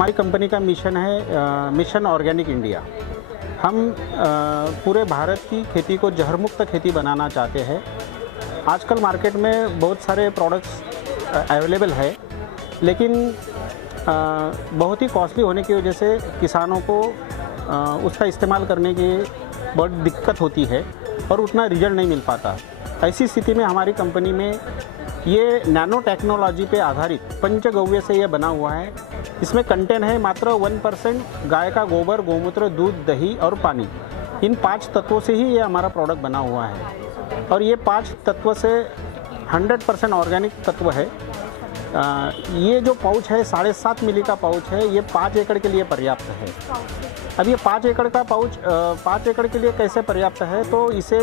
हमारी कंपनी का मिशन है मिशन ऑर्गेनिक इंडिया। हम पूरे भारत की खेती को जहर मुक्त खेती बनाना चाहते हैं। आजकल मार्केट में बहुत सारे प्रोडक्ट्स अवेलेबल है, लेकिन बहुत ही कॉस्टली होने की वजह से किसानों को उसका इस्तेमाल करने की बहुत दिक्कत होती है और उतना रिजल्ट नहीं मिल पाता। ऐसी स्थिति में हमारी कंपनी में ये नैनो टेक्नोलॉजी पे आधारित पंचगव्य से यह बना हुआ है। इसमें कंटेंट है मात्र 1% गाय का गोबर, गोमूत्र, दूध, दही और पानी। इन 5 तत्वों से ही ये हमारा प्रोडक्ट बना हुआ है और ये 5 तत्व से 100% ऑर्गेनिक तत्व है। ये जो पाउच है 7.5 मिली का पाउच है, ये 5 एकड़ के लिए पर्याप्त है। अब ये 5 एकड़ का पाउच 5 एकड़ के लिए कैसे पर्याप्त है, तो इसे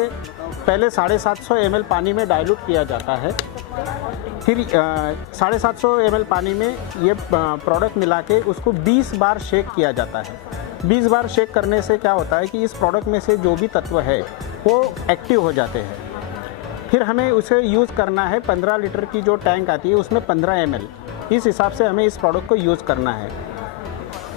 पहले 750 ml पानी में डाइल्यूट किया जाता है। फिर 750 ml पानी में ये प्रोडक्ट मिला के उसको 20 बार शेक किया जाता है। 20 बार शेक करने से क्या होता है कि इस प्रोडक्ट में से जो भी तत्व है वो एक्टिव हो जाते हैं। फिर हमें उसे यूज़ करना है। 15 लीटर की जो टैंक आती है उसमें 15 ml, इस हिसाब से हमें इस प्रोडक्ट को यूज़ करना है।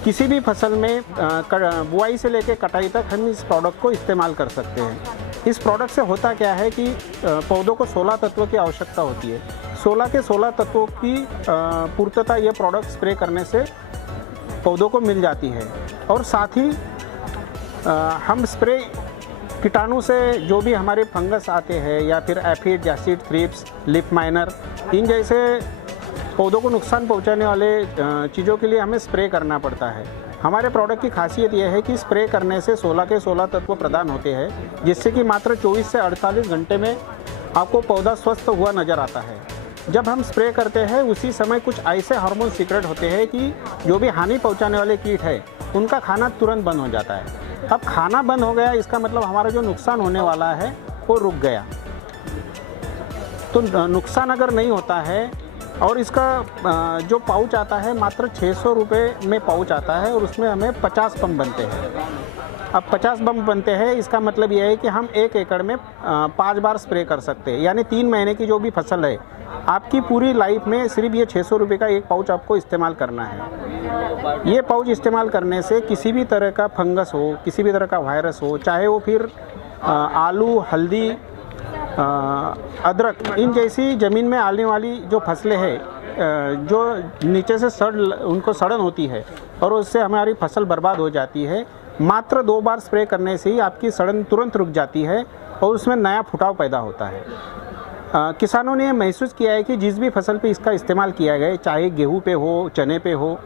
किसी भी फसल में बुआई से लेकर कटाई तक हम इस प्रोडक्ट को इस्तेमाल कर सकते हैं। इस प्रोडक्ट से होता क्या है कि पौधों को 16 तत्वों की आवश्यकता होती है। 16 के 16 तत्वों की पूर्तता ये प्रोडक्ट स्प्रे करने से पौधों को मिल जाती है। और साथ ही हम स्प्रे कीटाणु से जो भी हमारे फंगस आते हैं या फिर aphid, jassid, thrips, leaf miner, इन जैसे पौधों को नुकसान पहुंचाने वाले चीज़ों के लिए हमें स्प्रे करना पड़ता है। हमारे प्रोडक्ट की खासियत यह है कि स्प्रे करने से 16 के 16 तत्व प्रदान होते हैं, जिससे कि मात्र 24 से 48 घंटे में आपको पौधा स्वस्थ हुआ नज़र आता है। जब हम स्प्रे करते हैं उसी समय कुछ ऐसे हार्मोन सीक्रेट होते हैं कि जो भी हानि पहुंचाने वाले कीट है उनका खाना तुरंत बंद हो जाता है। अब खाना बंद हो गया, इसका मतलब हमारा जो नुकसान होने वाला है वो रुक गया। तो नुकसान अगर नहीं होता है, और इसका जो पाउच आता है मात्र 600 रुपये में पाउच आता है और उसमें हमें 50 पंप बनते हैं। अब 50 पंप बनते हैं, इसका मतलब यह है कि हम 1 एकड़ में 5 बार स्प्रे कर सकते हैं। यानी 3 महीने की जो भी फसल है आपकी पूरी लाइफ में सिर्फ ये 600 रुपये का एक पाउच आपको इस्तेमाल करना है। ये पाउच इस्तेमाल करने से किसी भी तरह का फंगस हो, किसी भी तरह का वायरस हो, चाहे वो फिर आलू, हल्दी, अदरक, इन जैसी ज़मीन में आने वाली जो फसलें हैं जो नीचे से उनको सड़न होती है और उससे हमारी फसल बर्बाद हो जाती है, मात्र 2 बार स्प्रे करने से ही आपकी सड़न तुरंत रुक जाती है और उसमें नया फुटाव पैदा होता है। किसानों ने महसूस किया है कि जिस भी फसल पे इसका इस्तेमाल किया गया, चाहे गेहूं पे हो, चने पे हो,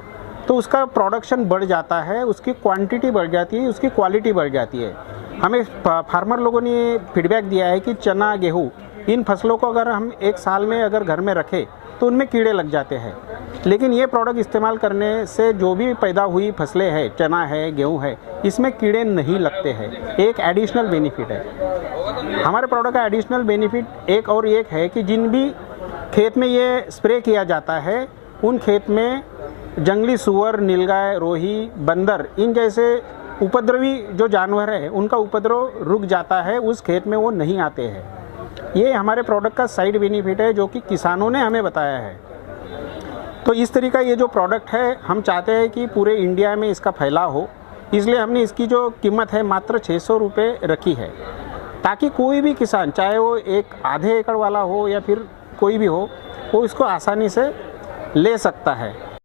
तो उसका प्रोडक्शन बढ़ जाता है, उसकी क्वांटिटी बढ़ जाती है, उसकी क्वालिटी बढ़ जाती है। हमें फार्मर लोगों ने फीडबैक दिया है कि चना, गेहूं, इन फसलों को अगर हम 1 साल में अगर घर में रखें तो उनमें कीड़े लग जाते हैं, लेकिन ये प्रोडक्ट इस्तेमाल करने से जो भी पैदा हुई फसलें हैं, चना है, गेहूं है, इसमें कीड़े नहीं लगते हैं। एक एडिशनल बेनिफिट है हमारे प्रोडक्ट का। एडिशनल बेनिफिट एक है कि जिन भी खेत में ये स्प्रे किया जाता है उन खेत में जंगली सुअर, नीलगाय, रोही, बंदर, इन जैसे उपद्रवी जो जानवर हैं उनका उपद्रव रुक जाता है, उस खेत में वो नहीं आते हैं। ये हमारे प्रोडक्ट का साइड बेनिफिट है जो कि किसानों ने हमें बताया है। तो इस तरीके का ये जो प्रोडक्ट है हम चाहते हैं कि पूरे इंडिया में इसका फैलाव हो, इसलिए हमने इसकी जो कीमत है मात्र 600 रुपये रखी है, ताकि कोई भी किसान, चाहे वो एक आधे एकड़ वाला हो या फिर कोई भी हो, वो इसको आसानी से ले सकता है।